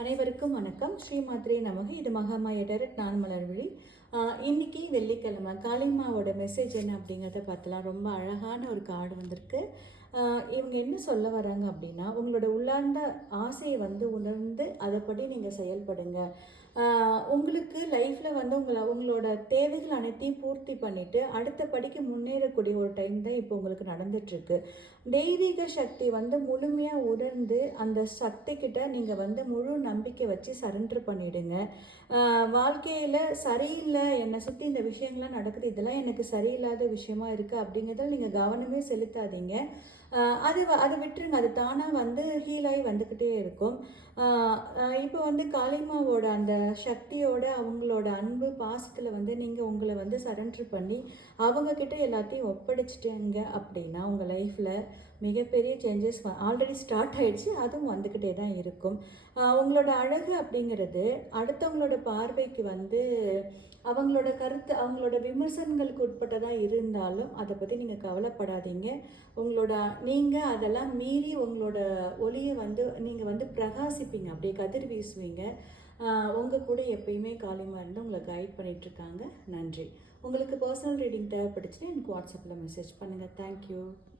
அனைவருக்கும் வணக்கம். ஸ்ரீ மாத்ரே நமக. இது மகாமாயா டைரக்ட். நான் மலர்விழி. இன்னைக்கு வெள்ளிக்கிழமை காளிம்மாவோட மெசேஜ் என்ன அப்படிங்கிறத பார்க்கலாம். ரொம்ப அழகான ஒரு கார்டு வந்திருக்கு. இவங்க என்ன சொல்ல வராங்க அப்படின்னா, உங்களோட உள்ளார்ந்த ஆசையை வந்து உணர்ந்து அதைப்படி நீங்கள் செயல்படுங்க. உங்களுக்கு லைஃப்பில் வந்து உங்களோட தேவைகள் அனைத்தையும் பூர்த்தி பண்ணிவிட்டு அடுத்த படிக்கு முன்னேறக்கூடிய ஒரு டைம் தான் இப்போ உங்களுக்கு நடந்துட்டுருக்கு. தெய்வீக சக்தி வந்து முழுமையாக உணர்ந்து அந்த சக்தி கிட்ட நீங்கள் வந்து முழு நம்பிக்கை வச்சு சரண்டர் பண்ணிவிடுங்க. வாழ்க்கையில் சரியில்லை, என்னை சுற்றி இந்த விஷயங்கள்லாம் நடக்குது, இதெல்லாம் எனக்கு சரியில்லாத விஷயமா இருக்குது அப்படிங்கிறதில் நீங்கள் கவனமே செலுத்தாதீங்க. அதை விட்டுருங்க. அது தானாக வந்து ஹீலாகி வந்துக்கிட்டே இருக்கும். இப்போ வந்து காளிமாவோட அந்த சக்தியோட அவங்களோட அன்பு பாசத்தில் வந்து நீங்கள் உங்களை வந்து சரண்டர் பண்ணி அவங்கக்கிட்ட எல்லாத்தையும் ஒப்படைச்சிட்டீங்க அப்படின்னா உங்கள் லைஃப்பில் மிகப்பெரிய சேஞ்சஸ் ஆல்ரெடி ஸ்டார்ட் ஆகிடுச்சு, அதுவும் வந்துக்கிட்டே தான் இருக்கும். உங்களோட அழகு அப்படிங்கிறது அடுத்தவங்களோட பார்வைக்கு வந்து அவங்களோட கருத்து, அவங்களோட விமர்சனங்களுக்கு உட்பட்டதாக இருந்தாலும் அதை பற்றி நீங்கள் கவலைப்படாதீங்க. நீங்கள் அதெல்லாம் மீறி உங்களோட ஒளியை வந்து நீங்கள் வந்து பிரகாசிப்பீங்க, அப்படியே கதிர் வீசுவீங்க. உங்கள் கூட எப்பயுமே காளிமா இருந்து உங்களை கைட் பண்ணிகிட்ருக்காங்க. நன்றி. உங்களுக்கு பர்சனல் ரீடிங் தேவைப்படுச்சுன்னா எனக்கு வாட்ஸ்அப்பில் மெசேஜ் பண்ணுங்கள். தேங்க்யூ.